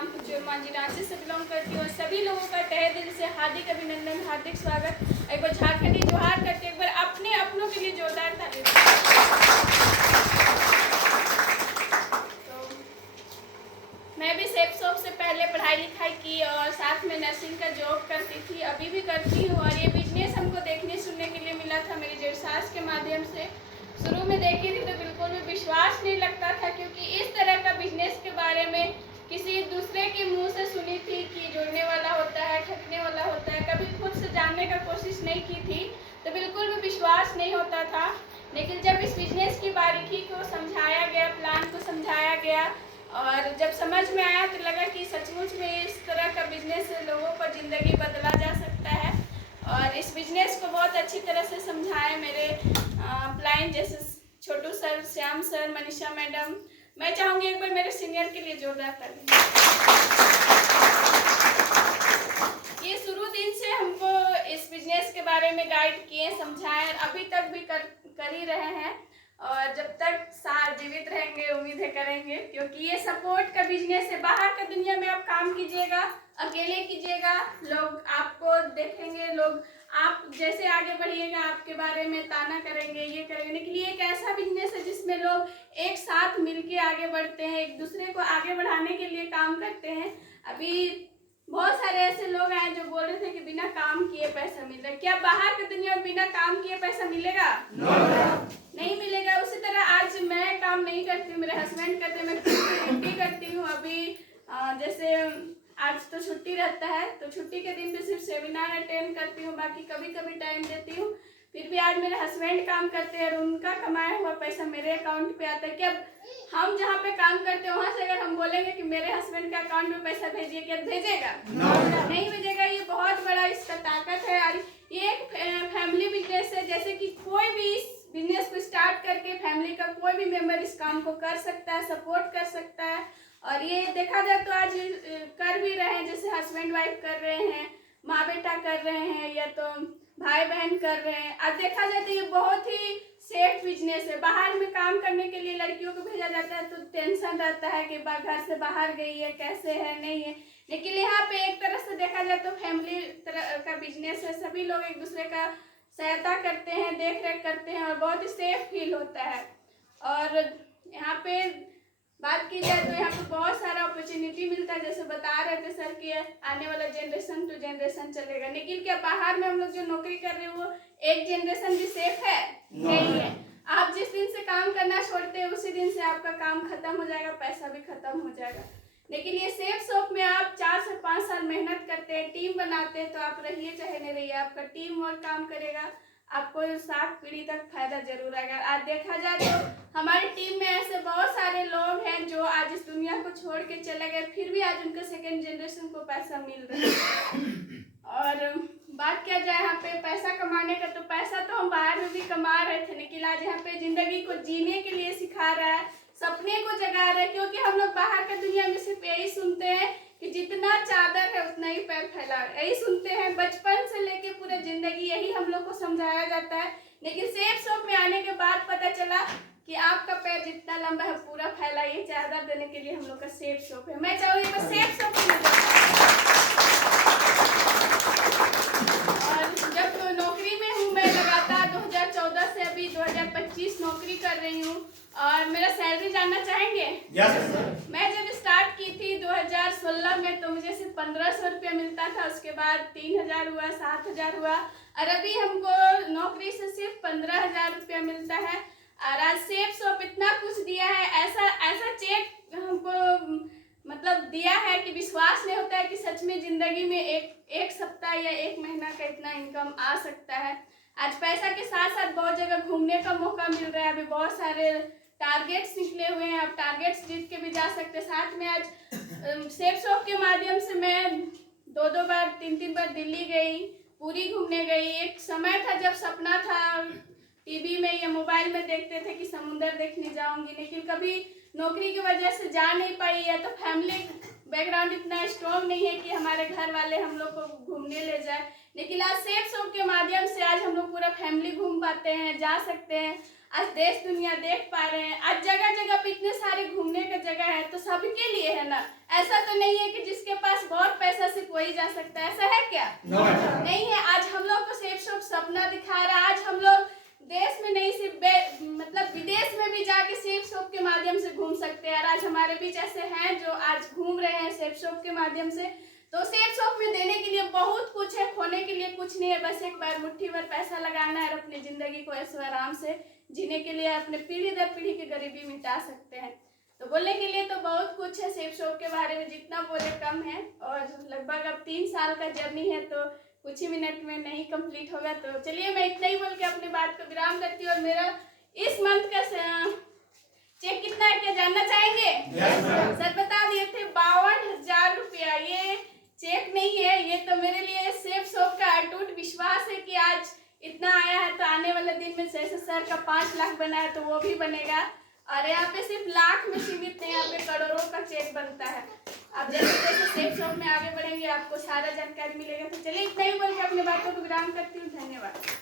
नाम कुचूर मांझी रांची से बिलोंग करती हूँ। सभी लोगों का तहे दिल से हार्दिक अभिनंदन, हार्दिक स्वागत। एक बार झारखंडी जोहार करके एक बार अपने अपनों के लिए जोरदार ताली। तो मैं भी सेफ शॉप से पहले पढ़ाई लिखाई की और साथ में नर्सिंग का जॉब करती थी, अभी भी करती हूँ। और ये बिजनेस हमको देखने सुनने के लिए मिला था मेरी जेठ सास के माध्यम से। शुरू में देखी थी तो बिल्कुल भी विश्वास नहीं लगता था, क्योंकि इस तरह का बिजनेस के बारे में किसी दूसरे के मुंह से सुनी थी कि जुड़ने वाला होता है, ठगने वाला होता है। कभी खुद से जानने का कोशिश नहीं की थी तो बिल्कुल भी विश्वास नहीं होता था। लेकिन जब इस बिजनेस की बारीकी को समझाया गया, प्लान को समझाया गया और जब समझ में आया तो लगा कि सचमुच में इस तरह का बिजनेस से लोगों का ज़िंदगी बदला जा सकता है। और इस बिजनेस को बहुत अच्छी तरह से समझाए मेरे क्लाइंट जैसे Chhotu sir, Shyam sir, Manisha madam. मैं चाहूँगी एक बार मेरे सीनियर के लिए जोरदार ताली। ये शुरू दिन से हमको इस बिजनेस के बारे में गाइड किए, समझाए और अभी तक भी कर ही रहे हैं। और जब तक साथ जीवित रहेंगे उम्मीद है करेंगे, क्योंकि ये सपोर्ट का बिजनेस है। बाहर का दुनिया में आप काम कीजिएगा, अकेले कीजिएगा, लोग आपको देखेंगे, लोग आप जैसे आगे बढ़िएगा आपके बारे में ताना करेंगे, ये करेंगे। लेकिन ये एक ऐसा बिजनेस है जिसमें लोग एक साथ मिलके आगे बढ़ते हैं, एक दूसरे को आगे बढ़ाने के लिए काम करते हैं। अभी बहुत सारे ऐसे लोग हैं जो बोल रहे थे कि बिना काम किए पैसा मिल रहा है। क्या बाहर की दुनिया में बिना काम किए पैसा मिलेगा? नहीं मिलेगा। उसी तरह आज मैं काम नहीं करती हूँ, मेरे हस्बैंड करते हैं, मैं छुट्टी करती हूँ। अभी जैसे आज तो छुट्टी रहता है तो छुट्टी के दिन भी सिर्फ सेमिनार अटेंड करती हूँ, बाकी कभी कभी टाइम देती हूँ। फिर भी आज मेरे हस्बैंड काम करते हैं और उनका कमाया हुआ पैसा मेरे अकाउंट पे आता है। क्या हम जहाँ पे काम करते हैं वहाँ से अगर हम बोलेंगे कि मेरे हस्बैंड के अकाउंट में पैसा भेजिए, क्या भेजेगा? नहीं भेजेगा। ये बहुत बड़ा इसका ताकत है। और ये एक फैमिली बिजनेस है। जैसे कि कोई भी इस बिजनेस को स्टार्ट करके फैमिली का कोई भी मेंबर इस काम को कर सकता है, सपोर्ट कर सकता है। और ये देखा जाए तो आज कर भी रहे हैं, जैसे हस्बैंड वाइफ कर रहे हैं, माँ बेटा कर रहे हैं, या तो भाई बहन कर रहे हैं। आज देखा जाए तो ये बहुत ही सेफ बिजनेस है। बाहर में काम करने के लिए लड़कियों को भेजा जाता है तो टेंशन रहता है कि घर से बाहर गई है, कैसे है, नहीं है। लेकिन यहाँ पे एक तरह से देखा जाए तो फैमिली तरह का बिजनेस है। सभी लोग एक दूसरे का सहायता करते हैं, देख रेख करते हैं और बहुत ही सेफ फील होता है। और यहाँ पे बात की जाए तो यहाँ पे बहुत सारा अपॉर्चुनिटी मिलता है। जैसे बता रहे थे सर कि आने वाला जनरेशन टू जनरेशन चलेगा। लेकिन क्या बाहर में हम लोग जो नौकरी कर रहे हैं वो एक जनरेशन भी सेफ है? नहीं है। आप जिस दिन से काम करना छोड़ते हैं उसी दिन से आपका काम खत्म हो जाएगा, पैसा भी खत्म हो जाएगा। लेकिन ये सेफ शॉप में आप 4 से 5 साल मेहनत करते हैं, टीम बनाते हैं, तो आप रहिए चाहे नहीं रहिए, आपका टीम वर्क काम करेगा, आपको 7 पीढ़ी तक फायदा जरूर आएगा। आज देखा जाए तो हमारी टीम में ऐसे बहुत सारे लोग हैं जो आज इस दुनिया को छोड़ के चले गए, फिर भी आज उनके सेकेंड जनरेशन को पैसा मिल रहा है। और बात किया जाए यहाँ पे पैसा कमाने का, तो पैसा तो हम बाहर में भी कमा रहे थे, लेकिन आज यहाँ पे जिंदगी को जीने के लिए सिखा रहा है, सपने को जगा रहा है। क्योंकि हम लोग बाहर का दुनिया में सिर्फ यही सुनते हैं कि जितना चादर है उतना ही पैर फैला, यही सुनते हैं बचपन से लेके पूरा जिंदगी, यही हम लोग को समझाया जाता है। लेकिन सेफ शॉप में आने के बाद पता चला कि आपका पैर जितना लंबा है पूरा फैला, ये चादर देने के लिए हम लोग का सेफ शॉप है। मैं चाहूँगी बस सेफ शॉप में। और जब तो नौकरी में हूँ मैं लगातार 2014 से अभी 2025 नौकरी कर रही हूँ। और मेरा सैलरी जानना चाहेंगे? Yes sir. मैं जब स्टार्ट की थी 2016 में तो मुझे सिर्फ 1500 रुपया मिलता था, उसके बाद 3000 हुआ, 7000 हुआ, और अभी हमको नौकरी से सिर्फ 15000 रुपया मिलता है। और आज सेफ शॉप इतना कुछ दिया है, ऐसा चेक हमको मतलब दिया है कि विश्वास नहीं होता है कि सच में ज़िंदगी में एक सप्ताह या एक महीना का इतना इनकम आ सकता है। आज पैसा के साथ साथ बहुत जगह घूमने का मौका मिल रहा है। अभी बहुत सारे टारगेट्स निकले हुए हैं, आप टारगेट्स जीत के भी जा सकते हैं। साथ में आज सेफ शॉप के माध्यम से मैं 2 बार 3 बार दिल्ली गई, पूरी घूमने गई। एक समय था जब सपना था टीवी में या मोबाइल में देखते थे कि समुंदर देखने जाऊंगी, लेकिन कभी नौकरी की वजह से जा नहीं पाई, या तो फैमिली बैकग्राउंड इतना स्ट्रॉन्ग नहीं है कि हमारे घर वाले हम लोग को घूमने ले जाए। लेकिन आज सेफ शॉप के माध्यम से आज हम लोग पूरा फैमिली घूम पाते हैं, जा सकते हैं। आज देश दुनिया देख पा रहे हैं। आज जगह जगह पे इतने सारे घूमने के जगह है तो सबके लिए है ना। ऐसा तो नहीं है कि जिसके पास बहुत पैसा सिर्फ वही जा सकता है, ऐसा है क्या? नहीं है। आज हम लोग को सेफ शॉप सपना दिखा रहा है। आज हम लोग देश में नहीं सिर्फ मतलब विदेश में भी जाके सेफ शॉप के माध्यम से घूम सकते हैं। और आज हमारे बीच ऐसे हैं जो आज घूम रहे हैं सेफ शॉप के माध्यम से। तो सेफ शॉप में देने के लिए बहुत कुछ है, खोने के लिए कुछ नहीं है। बस एक बार मुट्ठी भर पैसा लगाना है और अपनी जिंदगी को ऐसे आराम से जीने के लिए अपने पीढ़ी दर पीढ़ी की गरीबी मिटा सकते हैं। तो बोलने के लिए तो बहुत कुछ है सेफ शॉप के बारे में, जितना बोले कम है। और लगभग अब 3 साल का जर्नी है तो कुछ ही मिनट में नहीं कंप्लीट होगा। तो चलिए मैं इतना ही बोल के अपनी बात को विराम करती हूँ। और मेरा इस मंथ का चेक कितना है क्या जानना चाहेंगे? सर बता दिए थे 52,000 रुपया। ये चेक नहीं है, ये तो मेरे लिए सेफ शॉप का अटूट विश्वास है कि आज इतना आया है तो आने वाले दिन में जैसे सर का 5 लाख बना है तो वो भी बनेगा। और यहाँ पे सिर्फ लाख में सीमित नहीं, यहाँ पे करोड़ों का चेक बनता है। अब जैसे जैसे सेफ शॉप में आगे बढ़ेंगे आपको सारा जानकारी मिलेगा। तो चलिए इतना ही बोल के अपनी बातों को विराम करती हूँ। धन्यवाद।